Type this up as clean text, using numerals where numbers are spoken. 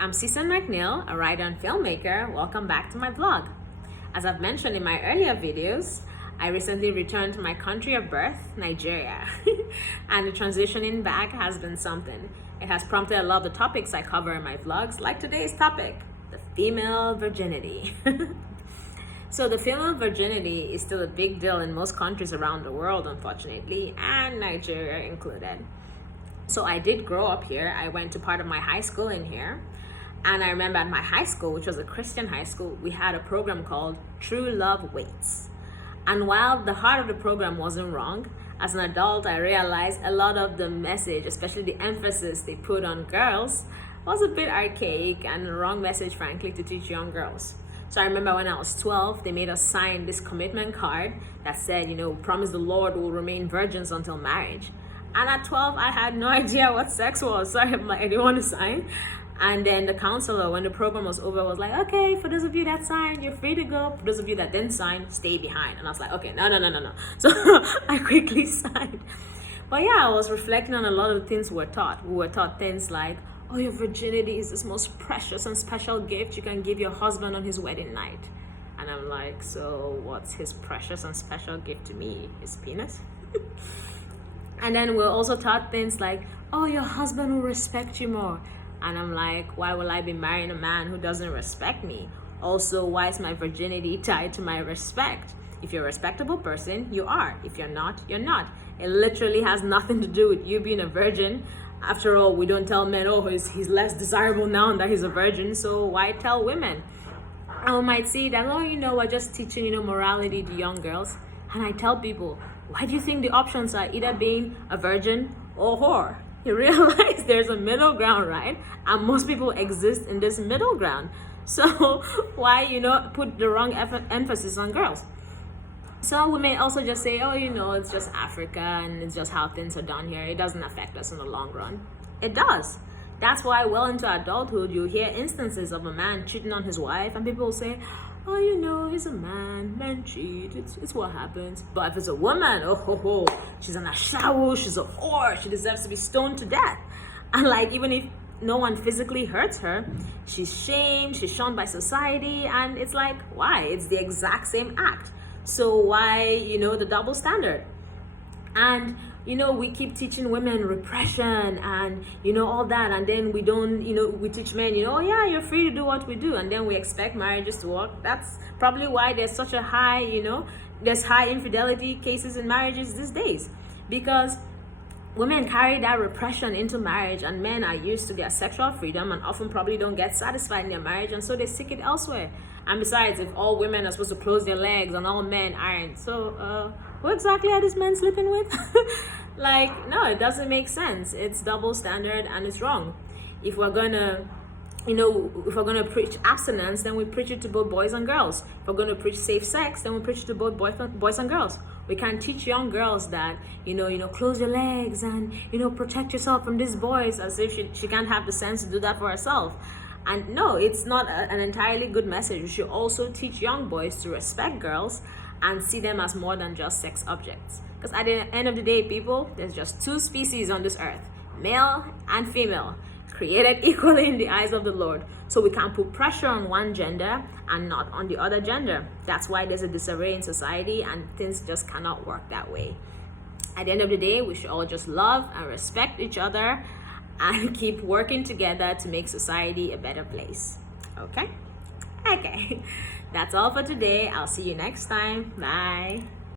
I'm Susan McNeil, a writer and filmmaker. Welcome back to my vlog. As I've mentioned in my earlier videos, I recently returned to my country of birth, Nigeria, and the transitioning back has been something. It has prompted a lot of the topics I cover in my vlogs, like today's topic, the female virginity. So the female virginity is still a big deal in most countries around the world, unfortunately, and Nigeria included. So I did grow up here. I went to part of my high school in here. And I remember at my high school, which was a Christian high school, we had a program called True Love Waits. And while the heart of the program wasn't wrong, as an adult, I realized a lot of the message, especially the emphasis they put on girls, was a bit archaic and the wrong message, frankly, to teach young girls. So I remember when I was 12, they made us sign this commitment card that said, promise the Lord we'll remain virgins until marriage. And at 12, I had no idea what sex was. So I'm like, I didn't want to sign. And then the counselor, when the program was over, was like, okay, for those of you that signed, you're free to go. For those of you that didn't sign, stay behind. And I was like, okay, no. So I quickly signed. But yeah, I was reflecting on a lot of the things we were taught. We were taught things like, oh, your virginity is this most precious and special gift you can give your husband on his wedding night. And I'm like, so what's his precious and special gift to me? His penis? And then we're also taught things like, oh, your husband will respect you more. And I'm like, why will I be marrying a man who doesn't respect me? Also, why is my virginity tied to my respect? If you're a respectable person, you are. If you're not, you're not. It literally has nothing to do with you being a virgin. After all, we don't tell men, oh, he's less desirable now that he's a virgin. So why tell women? I might see that, oh, we're just teaching, morality to young girls. And I tell people, why do you think the options are either being a virgin or whore? You realize there's a middle ground, right? And most people exist in this middle ground. So why, put the wrong emphasis on girls? So we may also just say, oh, it's just Africa and it's just how things are done here. It doesn't affect us in the long run. It does. That's why well into adulthood, you hear instances of a man cheating on his wife and people will say, oh, he's a man, men cheat, it's what happens. But if it's a woman, she's an ashawo, she's a whore, she deserves to be stoned to death. And even if no one physically hurts her, she's shamed, she's shunned by society, and it's like, why? It's the exact same act. So why, the double standard? And we keep teaching women repression and all that, and then we don't we teach men oh yeah, you're free to do what we do, and then we expect marriages to work. That's probably why there's such a high there's high infidelity cases in marriages these days, because women carry that repression into marriage and men are used to their sexual freedom and often probably don't get satisfied in their marriage, and so they seek it elsewhere. And besides, if all women are supposed to close their legs and all men aren't, so who exactly are these men sleeping with? No, it doesn't make sense. It's double standard and it's wrong. If we're gonna preach abstinence, then we preach it to both boys and girls. If we're gonna preach safe sex, then we preach it to both boys and girls. We can't teach young girls that, close your legs and, protect yourself from these boys, as if she can't have the sense to do that for herself. And no, it's not an entirely good message. We should also teach young boys to respect girls and see them as more than just sex objects. Because at the end of the day, people, there's just two species on this earth, male and female, created equally in the eyes of the Lord. So we can't put pressure on one gender and not on the other gender. That's why there's a disarray in society and things just cannot work that way. At the end of the day, we should all just love and respect each other and keep working together to make society a better place. Okay? That's all for today. I'll see you next time. Bye.